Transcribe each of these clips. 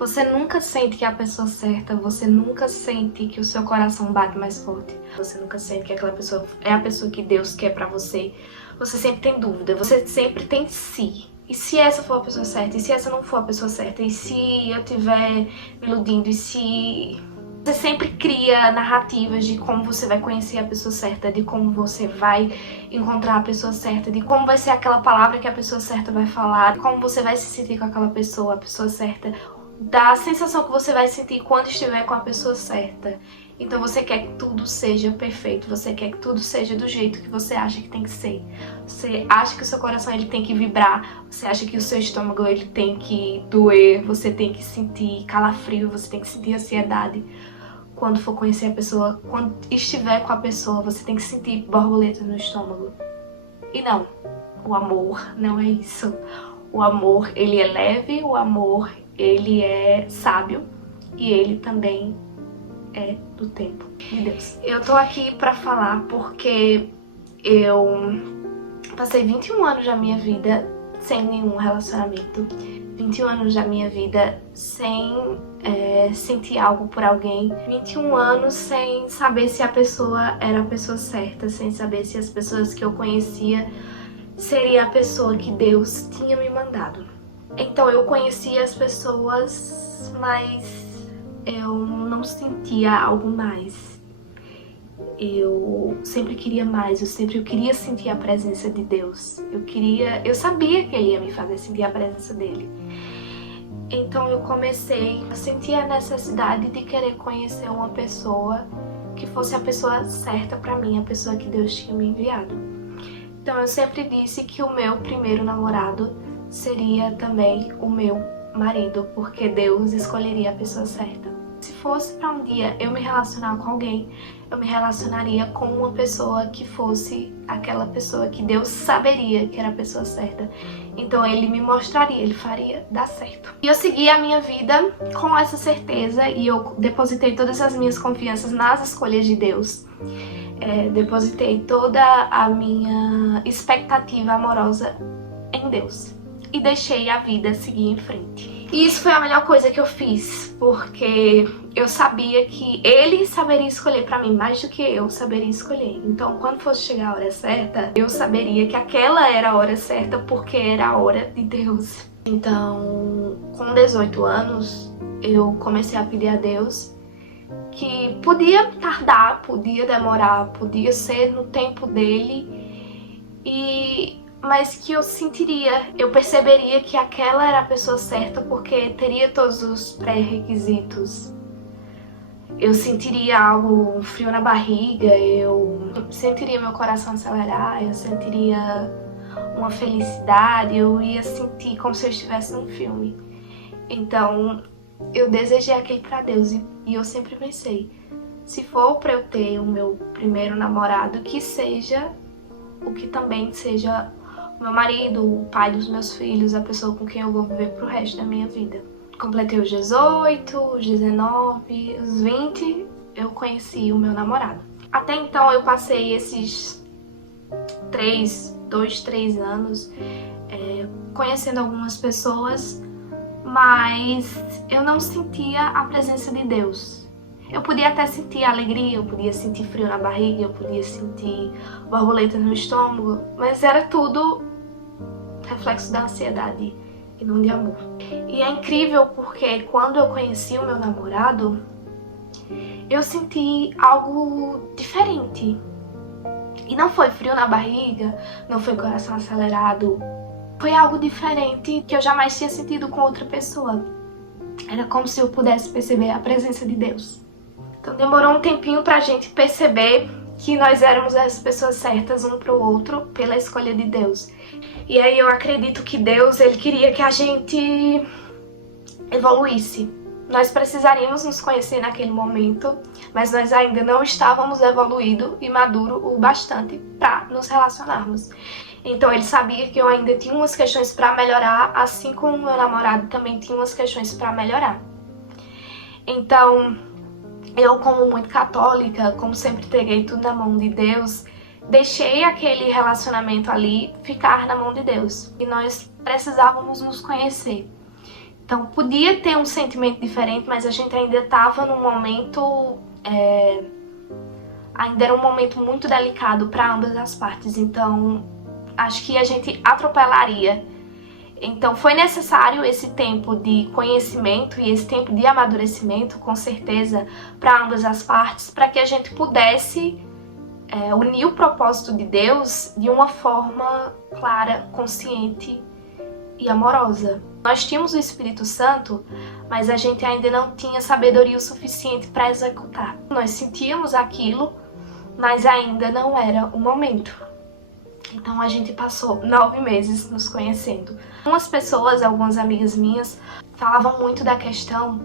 Você nunca sente que é a pessoa certa, você nunca sente que o seu coração bate mais forte. Você nunca sente que aquela pessoa é a pessoa que Deus quer pra você. Você sempre tem dúvida, você sempre tem si. E se essa for a pessoa certa? E se essa não for a pessoa certa? E se eu estiver me iludindo? E se... Você sempre cria narrativas de como você vai conhecer a pessoa certa, de como você vai encontrar a pessoa certa, de como vai ser aquela palavra que a pessoa certa vai falar, de como você vai se sentir com aquela pessoa, a pessoa certa, da sensação que você vai sentir quando estiver com a pessoa certa. Então você quer que tudo seja perfeito, você quer que tudo seja do jeito que você acha que tem que ser. Você acha que o seu coração ele tem que vibrar, você acha que o seu estômago ele tem que doer, você tem que sentir calafrio, você tem que sentir ansiedade. Quando for conhecer a pessoa, quando estiver com a pessoa, você tem que sentir borboletas no estômago. E não, o amor não é isso. O amor, ele é leve, o amor, ele é sábio e ele também é do tempo de Deus. Eu tô aqui pra falar porque eu passei 21 anos da minha vida sem nenhum relacionamento. 21 anos da minha vida sem sentir algo por alguém. 21 anos sem saber se a pessoa era a pessoa certa, sem saber se as pessoas que eu conhecia seria a pessoa que Deus tinha me mandado. Então eu conhecia as pessoas, mas eu não sentia algo mais. Eu sempre queria mais, eu queria sentir a presença de Deus. Eu sabia que Ele ia me fazer sentir a presença dele. Então eu comecei a sentir a necessidade de querer conhecer uma pessoa que fosse a pessoa certa pra mim, a pessoa que Deus tinha me enviado. Então eu sempre disse que o meu primeiro namorado seria também o meu marido, porque Deus escolheria a pessoa certa. Se fosse pra um dia eu me relacionar com alguém, eu me relacionaria com uma pessoa que fosse aquela pessoa que Deus saberia que era a pessoa certa. Então Ele me mostraria, Ele faria dar certo. E eu segui a minha vida com essa certeza e eu depositei todas as minhas confianças nas escolhas de Deus. Depositei toda a minha expectativa amorosa em Deus. E deixei a vida seguir em frente. E isso foi a melhor coisa que eu fiz, porque eu sabia que Ele saberia escolher pra mim mais do que eu saberia escolher. Então, quando fosse chegar a hora certa, eu saberia que aquela era a hora certa, porque era a hora de Deus. Então, com 18 anos, eu comecei a pedir a Deus que podia tardar, podia demorar, podia ser no tempo dele, mas que eu perceberia que aquela era a pessoa certa porque teria todos os pré-requisitos. Eu sentiria um frio na barriga, eu sentiria meu coração acelerar, eu sentiria uma felicidade, eu ia sentir como se eu estivesse num filme. Então, eu desejei aquilo pra Deus e eu sempre pensei, se for pra eu ter o meu primeiro namorado, que seja o que também seja o meu marido, o pai dos meus filhos, a pessoa com quem eu vou viver pro resto da minha vida. Completei os 18, os 19, os 20, eu conheci o meu namorado. Até então eu passei esses 3 anos conhecendo algumas pessoas, mas eu não sentia a presença de Deus. Eu podia até sentir alegria, eu podia sentir frio na barriga, eu podia sentir borboletas no estômago, mas era tudo reflexo da ansiedade e não de amor. E é incrível porque quando eu conheci o meu namorado, eu senti algo diferente. E não foi frio na barriga, não foi coração acelerado, foi algo diferente que eu jamais tinha sentido com outra pessoa. Era como se eu pudesse perceber a presença de Deus. Então demorou um tempinho pra gente perceber que nós éramos as pessoas certas um pro outro pela escolha de Deus. E aí eu acredito que Deus, Ele queria que a gente evoluísse. Nós precisaríamos nos conhecer naquele momento, mas nós ainda não estávamos evoluídos e maduros o bastante para nos relacionarmos. Então Ele sabia que eu ainda tinha umas questões para melhorar, assim como o meu namorado também tinha umas questões para melhorar. Então, eu, como muito católica, como sempre entreguei tudo na mão de Deus, deixei aquele relacionamento ali ficar na mão de Deus. E nós precisávamos nos conhecer. Então podia ter um sentimento diferente, mas a gente ainda estava num momento... ainda era um momento muito delicado para ambas as partes, então acho que a gente atropelaria. Então foi necessário esse tempo de conhecimento e esse tempo de amadurecimento, com certeza, para ambas as partes, para que a gente pudesse unir o propósito de Deus de uma forma clara, consciente e amorosa. Nós tínhamos o Espírito Santo, mas a gente ainda não tinha sabedoria o suficiente para executar. Nós sentíamos aquilo, mas ainda não era o momento. Então a gente passou 9 meses nos conhecendo. Algumas pessoas, algumas amigas minhas, falavam muito da questão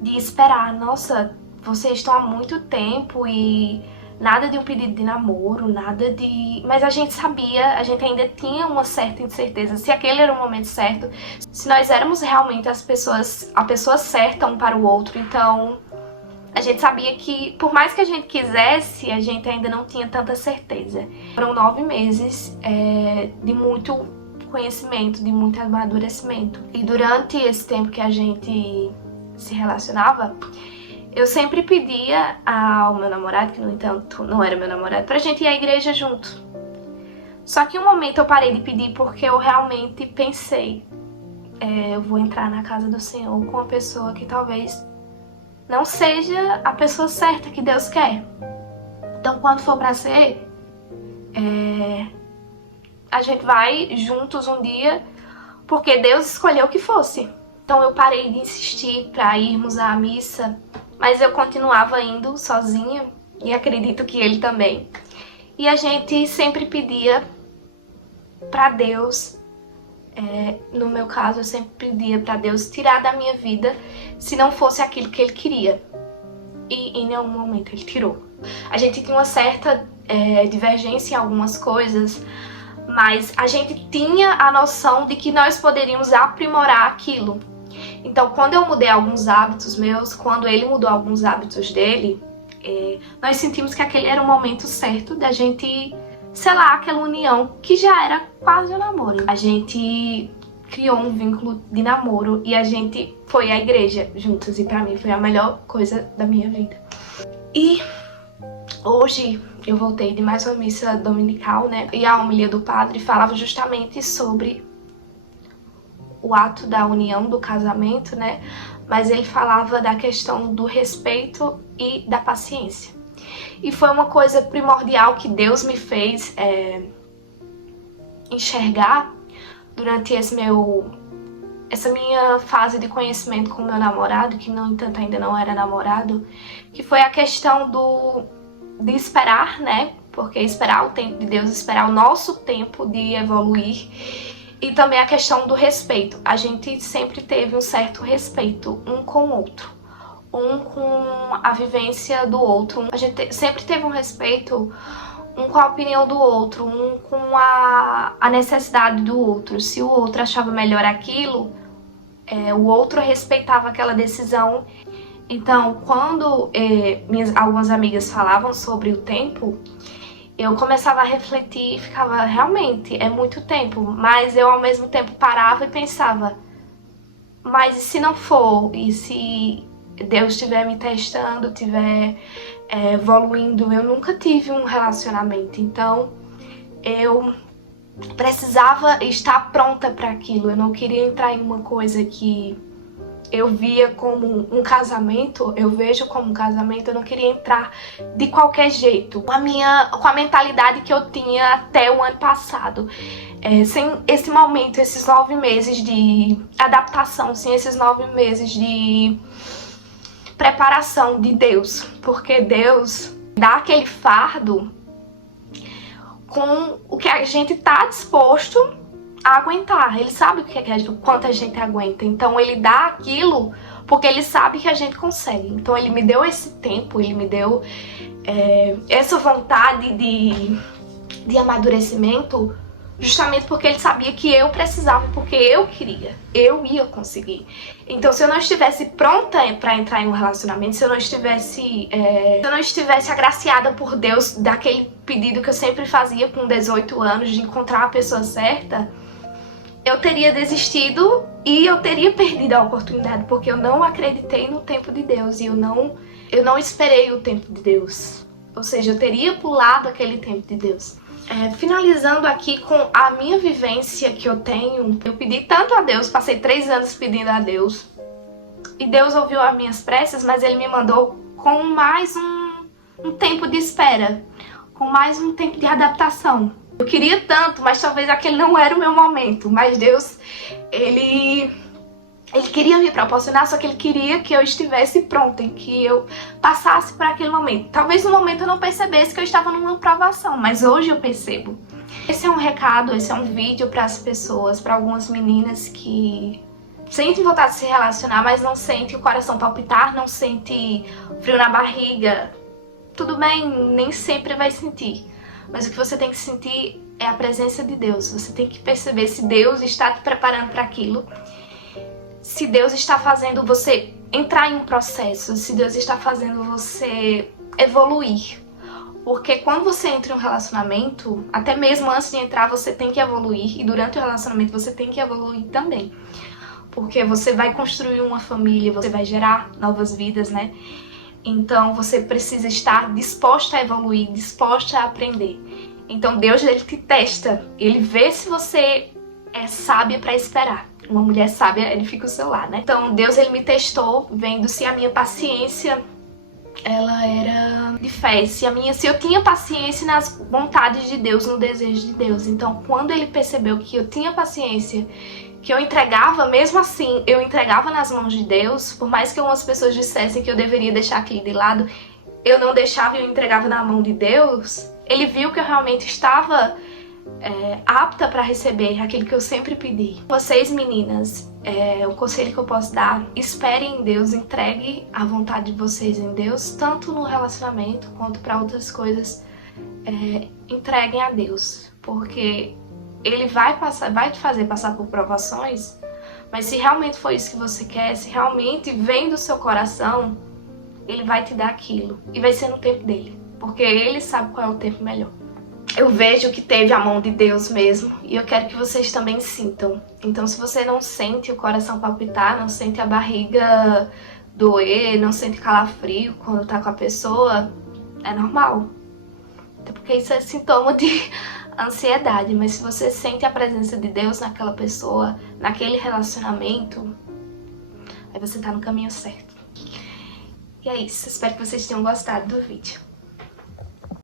de esperar. Nossa, vocês estão há muito tempo e nada de um pedido de namoro, nada de... Mas a gente sabia, a gente ainda tinha uma certa incerteza se aquele era o momento certo, se nós éramos realmente a pessoa certa um para o outro. Então a gente sabia que, por mais que a gente quisesse, a gente ainda não tinha tanta certeza. Foram 9 meses de muito conhecimento, de muito amadurecimento. E durante esse tempo que a gente se relacionava, eu sempre pedia ao meu namorado, que no entanto não era meu namorado, pra gente ir à igreja junto. Só que um momento eu parei de pedir porque eu realmente pensei, eu vou entrar na casa do Senhor com uma pessoa que talvez não seja a pessoa certa que Deus quer. Então quando for pra ser, a gente vai juntos um dia, porque Deus escolheu que fosse. Então eu parei de insistir pra irmos à missa, mas eu continuava indo sozinha, e acredito que ele também. E a gente sempre pedia pra Deus, no meu caso eu sempre pedia pra Deus tirar da minha vida se não fosse aquilo que ele queria. E em nenhum momento ele tirou. A gente tinha uma certa divergência em algumas coisas, mas a gente tinha a noção de que nós poderíamos aprimorar aquilo. Então, quando eu mudei alguns hábitos meus, quando ele mudou alguns hábitos dele, nós sentimos que aquele era o momento certo da gente selar aquela união que já era quase um namoro. A gente criou um vínculo de namoro e a gente foi à igreja juntos, e pra mim foi a melhor coisa da minha vida. E hoje eu voltei de mais uma missa dominical, né? E a homilia do padre falava justamente sobre o ato da união, do casamento, né? Mas ele falava da questão do respeito e da paciência. E foi uma coisa primordial que Deus me fez enxergar durante essa minha fase de conhecimento com meu namorado, que no entanto ainda não era namorado, que foi a questão de esperar, né? Porque esperar o tempo de Deus, esperar o nosso tempo de evoluir. E também a questão do respeito. A gente sempre teve um certo respeito um com o outro, um com a vivência do outro. A gente sempre teve um respeito um com a opinião do outro, um com a necessidade do outro. Se o outro achava melhor aquilo, o outro respeitava aquela decisão. Então, quando algumas amigas falavam sobre o tempo, eu começava a refletir e ficava, realmente, é muito tempo. Mas eu, ao mesmo tempo, parava e pensava, mas e se não for? E se Deus estiver me testando, estiver evoluindo? Eu nunca tive um relacionamento, então eu precisava estar pronta para aquilo. Eu não queria entrar em uma coisa que eu via como um casamento, eu vejo como um casamento. Eu não queria entrar de qualquer jeito, com a mentalidade que eu tinha até o ano passado. Sem esse momento, esses 9 meses de adaptação, sem esses 9 meses de preparação de Deus. Porque Deus dá aquele fardo com o que a gente tá disposto a aguentar. Ele sabe o quanto a gente aguenta. Então ele dá aquilo porque ele sabe que a gente consegue. Então ele me deu esse tempo, ele me deu essa vontade de amadurecimento, justamente porque ele sabia que eu precisava, porque eu queria, eu ia conseguir. Então se eu não estivesse pronta para entrar em um relacionamento, se eu não estivesse agraciada por Deus daquele pedido que eu sempre fazia com 18 anos, de encontrar a pessoa certa, eu teria desistido e eu teria perdido a oportunidade, porque eu não acreditei no tempo de Deus e eu não esperei o tempo de Deus. Ou seja, eu teria pulado aquele tempo de Deus. Finalizando aqui com a minha vivência que eu tenho, eu pedi tanto a Deus, passei 3 anos pedindo a Deus, e Deus ouviu as minhas preces, mas Ele me mandou com mais um tempo de espera, com mais um tempo de adaptação. Eu queria tanto, mas talvez aquele não era o meu momento, mas Deus, Ele queria me proporcionar, só que Ele queria que eu estivesse pronta, que eu passasse por aquele momento. Talvez no momento eu não percebesse que eu estava numa provação, mas hoje eu percebo. Esse é um recado, esse é um vídeo para as pessoas, para algumas meninas que sentem vontade de se relacionar, mas não sentem o coração palpitar, não sentem frio na barriga. Tudo bem, nem sempre vai sentir. Mas o que você tem que sentir é a presença de Deus. Você tem que perceber se Deus está te preparando para aquilo. Se Deus está fazendo você entrar em um processo. Se Deus está fazendo você evoluir. Porque quando você entra em um relacionamento, até mesmo antes de entrar, você tem que evoluir. E durante o relacionamento você tem que evoluir também. Porque você vai construir uma família, você vai gerar novas vidas, né? Então você precisa estar disposta a evoluir, disposta a aprender. Então Deus, Ele te testa, Ele vê se você é sábia para esperar. Uma mulher sábia edifica o seu lar, né? Então Deus, Ele me testou, vendo se a minha paciência ela era de fé, se eu tinha paciência nas vontades de Deus, no desejo de Deus. Então quando Ele percebeu que eu tinha paciência, que eu entregava, mesmo assim, eu entregava nas mãos de Deus, por mais que algumas pessoas dissessem que eu deveria deixar aquilo de lado, eu não deixava e eu entregava na mão de Deus. Ele viu que eu realmente estava apta para receber aquilo que eu sempre pedi. Vocês, meninas, o conselho que eu posso dar, esperem em Deus, entregue a vontade de vocês em Deus, tanto no relacionamento quanto para outras coisas, entreguem a Deus, porque Ele vai te fazer passar por provações, mas se realmente for isso que você quer, se realmente vem do seu coração, Ele vai te dar aquilo. E vai ser no tempo dele, porque Ele sabe qual é o tempo melhor. Eu vejo que teve a mão de Deus mesmo, e eu quero que vocês também sintam. Então se você não sente o coração palpitar, não sente a barriga doer, não sente calafrio quando tá com a pessoa, é normal. Até porque isso é sintoma de ansiedade, mas se você sente a presença de Deus naquela pessoa, naquele relacionamento, aí você tá no caminho certo. E é isso, espero que vocês tenham gostado do vídeo.